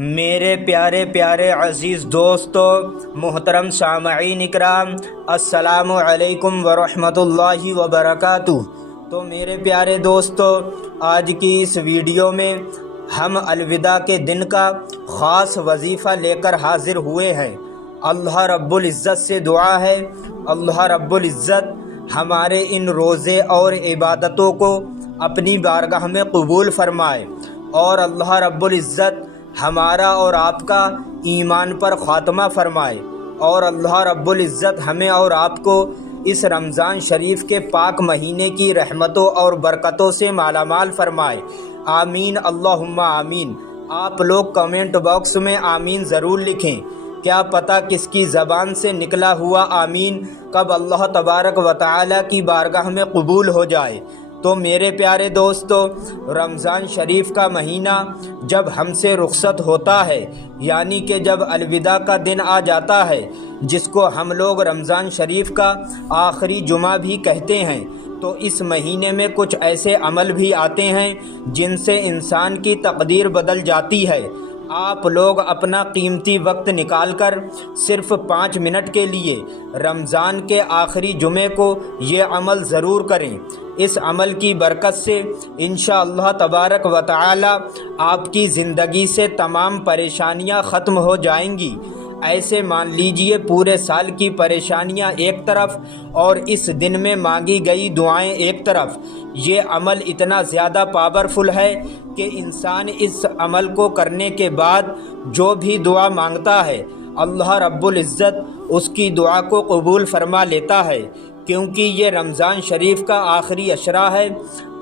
میرے پیارے پیارے عزیز دوستو، محترم سامعین اکرام، السلام علیکم ورحمۃ اللہ وبرکاتہ۔ تو میرے پیارے دوستو، آج کی اس ویڈیو میں ہم الوداع کے دن کا خاص وظیفہ لے کر حاضر ہوئے ہیں۔ اللہ رب العزت سے دعا ہے، اللہ رب العزت ہمارے ان روزے اور عبادتوں کو اپنی بارگاہ میں قبول فرمائے، اور اللہ رب العزت ہمارا اور آپ کا ایمان پر خاتمہ فرمائے، اور اللہ رب العزت ہمیں اور آپ کو اس رمضان شریف کے پاک مہینے کی رحمتوں اور برکتوں سے مالا مال فرمائے۔ آمین اللہم آمین۔ آپ لوگ کمنٹ باکس میں آمین ضرور لکھیں۔ کیا پتہ کس کی زبان سے نکلا ہوا آمین کب اللہ تبارک و تعالی کی بارگاہ میں قبول ہو جائے۔ تو میرے پیارے دوستو، رمضان شریف کا مہینہ جب ہم سے رخصت ہوتا ہے، یعنی کہ جب الوداع کا دن آ جاتا ہے، جس کو ہم لوگ رمضان شریف کا آخری جمعہ بھی کہتے ہیں، تو اس مہینے میں کچھ ایسے عمل بھی آتے ہیں جن سے انسان کی تقدیر بدل جاتی ہے۔ آپ لوگ اپنا قیمتی وقت نکال کر صرف 5 منٹ کے لیے رمضان کے آخری جمعے کو یہ عمل ضرور کریں۔ اس عمل کی برکت سے انشاءاللہ تبارک و تعالی آپ کی زندگی سے تمام پریشانیاں ختم ہو جائیں گی۔ ایسے مان لیجئے پورے سال کی پریشانیاں ایک طرف اور اس دن میں مانگی گئی دعائیں ایک طرف۔ یہ عمل اتنا زیادہ پاورفل ہے کہ انسان اس عمل کو کرنے کے بعد جو بھی دعا مانگتا ہے، اللہ رب العزت اس کی دعا کو قبول فرما لیتا ہے، کیونکہ یہ رمضان شریف کا آخری عشرہ ہے،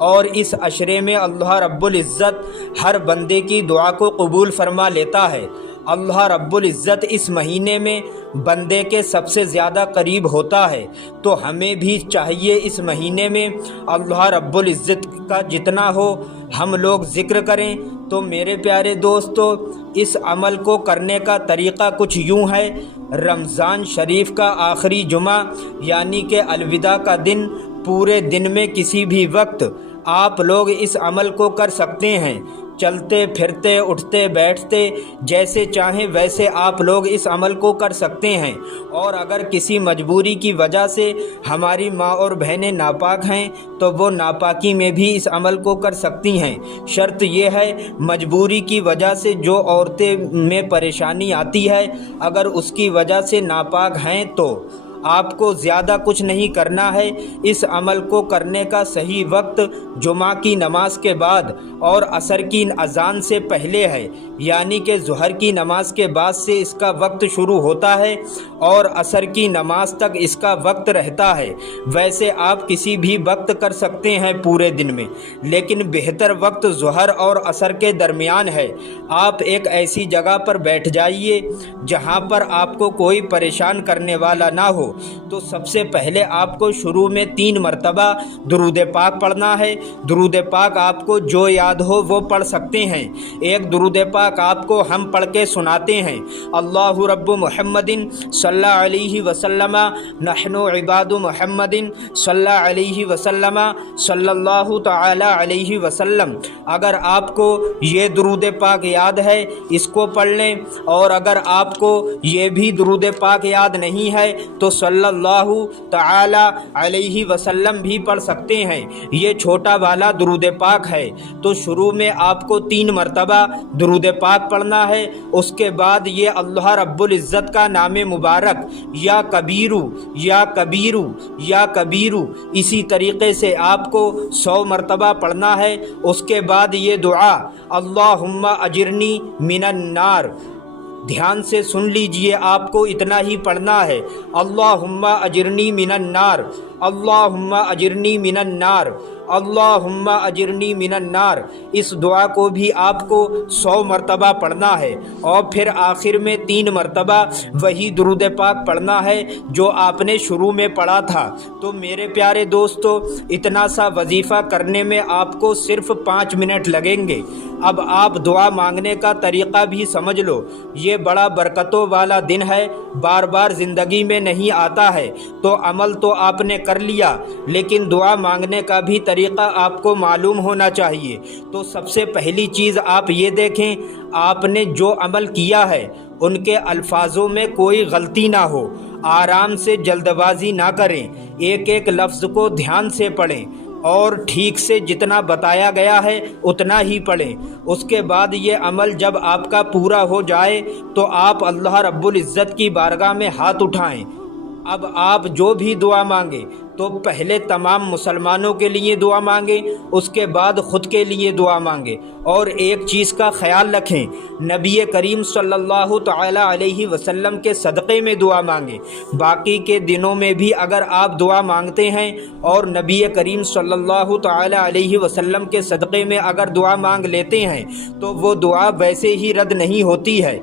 اور اس عشرے میں اللہ رب العزت ہر بندے کی دعا کو قبول فرما لیتا ہے۔ اللہ رب العزت اس مہینے میں بندے کے سب سے زیادہ قریب ہوتا ہے، تو ہمیں بھی چاہیے اس مہینے میں اللہ رب العزت کا جتنا ہو ہم لوگ ذکر کریں۔ تو میرے پیارے دوستو، اس عمل کو کرنے کا طریقہ کچھ یوں ہے۔ رمضان شریف کا آخری جمعہ یعنی کہ الوداع کا دن، پورے دن میں کسی بھی وقت آپ لوگ اس عمل کو کر سکتے ہیں۔ چلتے پھرتے اٹھتے بیٹھتے جیسے چاہیں ویسے آپ لوگ اس عمل کو کر سکتے ہیں، اور اگر کسی مجبوری کی وجہ سے ہماری ماں اور بہنیں ناپاک ہیں تو وہ ناپاکی میں بھی اس عمل کو کر سکتی ہیں۔ شرط یہ ہے، مجبوری کی وجہ سے جو عورتیں میں پریشانی آتی ہے، اگر اس کی وجہ سے ناپاک ہیں تو آپ کو زیادہ کچھ نہیں کرنا ہے۔ اس عمل کو کرنے کا صحیح وقت جمعہ کی نماز کے بعد اور عصر کی اذان سے پہلے ہے، یعنی کہ ظہر کی نماز کے بعد سے اس کا وقت شروع ہوتا ہے اور عصر کی نماز تک اس کا وقت رہتا ہے۔ ویسے آپ کسی بھی وقت کر سکتے ہیں پورے دن میں، لیکن بہتر وقت ظہر اور عصر کے درمیان ہے۔ آپ ایک ایسی جگہ پر بیٹھ جائیے جہاں پر آپ کو کوئی پریشان کرنے والا نہ ہو۔ تو سب سے پہلے آپ کو شروع میں 3 مرتبہ درود پاک پڑھنا ہے۔ درود پاک آپ کو جو یاد ہو وہ پڑھ سکتے ہیں۔ ایک درود پاک آپ کو ہم پڑھ کے سناتے ہیں۔ اللہ رب محمد صلی اللہ علیہ وسلم، نحن عباد محمد صلی اللہ علیہ وسلم، صلی اللہ تعالی علیہ وسلم۔ اگر آپ کو یہ درود پاک یاد ہے اس کو پڑھ لیں، اور اگر آپ کو یہ بھی درود پاک یاد نہیں ہے تو صلی اللہ تعالی علیہ وسلم بھی پڑھ سکتے ہیں۔ یہ چھوٹا والا درود پاک ہے۔ تو شروع میں آپ کو 3 مرتبہ درود پاک پڑھنا ہے۔ اس کے بعد یہ اللہ رب العزت کا نام مبارک یا کبیرو یا کبیرو یا کبیرو، اسی طریقے سے آپ کو 100 مرتبہ پڑھنا ہے۔ اس کے بعد یہ دعا اللہم اجرنی من النار، دھیان سے سن لیجئے، آپ کو اتنا ہی پڑھنا ہے۔ اللہم اجرنی من النار، اللہم اجرنی من النار، اللہم اجرنی من النار۔ اس دعا کو بھی آپ کو 100 مرتبہ پڑھنا ہے، اور پھر آخر میں 3 مرتبہ وہی درود پاک پڑھنا ہے جو آپ نے شروع میں پڑھا تھا۔ تو میرے پیارے دوستو، اتنا سا وظیفہ کرنے میں آپ کو صرف 5 منٹ لگیں گے۔ اب آپ دعا مانگنے کا طریقہ بھی سمجھ لو۔ یہ بڑا برکتوں والا دن ہے، بار بار زندگی میں نہیں آتا ہے، تو عمل تو آپ نے کر لیا، لیکن دعا مانگنے کا بھی طریقہ آپ کو معلوم ہونا چاہیے۔ تو سب سے پہلی چیز آپ یہ دیکھیں، آپ نے جو عمل کیا ہے ان کے الفاظوں میں کوئی غلطی نہ ہو، آرام سے جلد بازی نہ کریں، ایک ایک لفظ کو دھیان سے پڑھیں اور ٹھیک سے جتنا بتایا گیا ہے اتنا ہی پڑھیں۔ اس کے بعد یہ عمل جب آپ کا پورا ہو جائے تو آپ اللہ رب العزت کی بارگاہ میں ہاتھ اٹھائیں۔ اب آپ جو بھی دعا مانگیں تو پہلے تمام مسلمانوں کے لیے دعا مانگیں، اس کے بعد خود کے لیے دعا مانگیں، اور ایک چیز کا خیال رکھیں، نبی کریم صلی اللہ تعالی علیہ وسلم کے صدقے میں دعا مانگیں۔ باقی کے دنوں میں بھی اگر آپ دعا مانگتے ہیں اور نبی کریم صلی اللہ تعالی علیہ وسلم کے صدقے میں اگر دعا مانگ لیتے ہیں تو وہ دعا ویسے ہی رد نہیں ہوتی ہے۔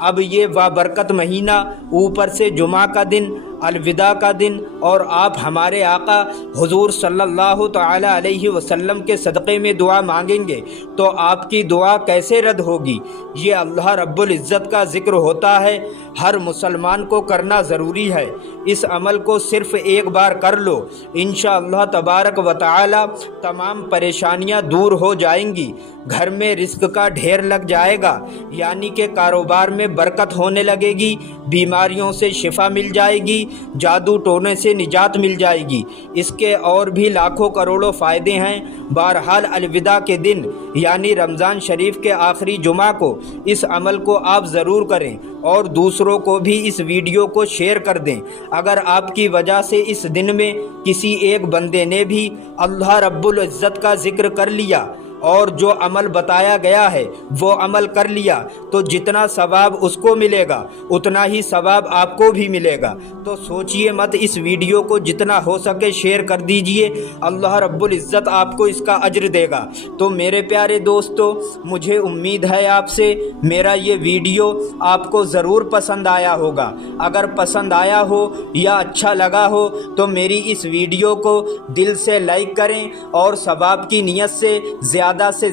اب یہ بابرکت مہینہ، اوپر سے جمعہ کا دن، الوداع کا دن، اور آپ ہمارے آقا حضور صلی اللہ تعالی علیہ وسلم کے صدقے میں دعا مانگیں گے تو آپ کی دعا کیسے رد ہوگی؟ یہ اللہ رب العزت کا ذکر ہوتا ہے، ہر مسلمان کو کرنا ضروری ہے۔ اس عمل کو صرف ایک بار کر لو، انشاءاللہ تبارک و تعالی تمام پریشانیاں دور ہو جائیں گی، گھر میں رزق کا ڈھیر لگ جائے گا، یعنی کہ کاروبار میں برکت ہونے لگے گی، بیماریوں سے شفا مل جائے گی، جادو ٹونے سے نجات مل جائے گی۔ اس کے اور بھی لاکھوں کروڑوں فائدے ہیں۔ بہرحال الوداع کے دن یعنی رمضان شریف کے آخری جمعہ کو اس عمل کو آپ ضرور کریں اور دوسروں کو بھی اس ویڈیو کو شیئر کر دیں۔ اگر آپ کی وجہ سے اس دن میں کسی ایک بندے نے بھی اللہ رب العزت کا ذکر کر لیا اور جو عمل بتایا گیا ہے وہ عمل کر لیا تو جتنا ثواب اس کو ملے گا اتنا ہی ثواب آپ کو بھی ملے گا۔ تو سوچئے مت، اس ویڈیو کو جتنا ہو سکے شیئر کر دیجئے، اللہ رب العزت آپ کو اس کا اجر دے گا۔ تو میرے پیارے دوستو، مجھے امید ہے آپ سے میرا یہ ویڈیو آپ کو ضرور پسند آیا ہوگا۔ اگر پسند آیا ہو یا اچھا لگا ہو تو میری اس ویڈیو کو دل سے لائک کریں اور ثواب کی نیت سے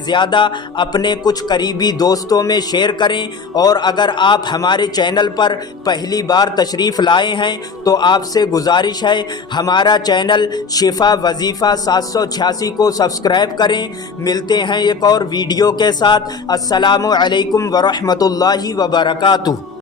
زیادہ اپنے کچھ قریبی دوستوں میں شیئر کریں۔ اور اگر آپ ہمارے چینل پر پہلی بار تشریف لائے ہیں تو آپ سے گزارش ہے ہمارا چینل شفا وظیفہ 786 کو سبسکرائب کریں۔ ملتے ہیں ایک اور ویڈیو کے ساتھ۔ السلام علیکم ورحمۃ اللہ وبرکاتہ۔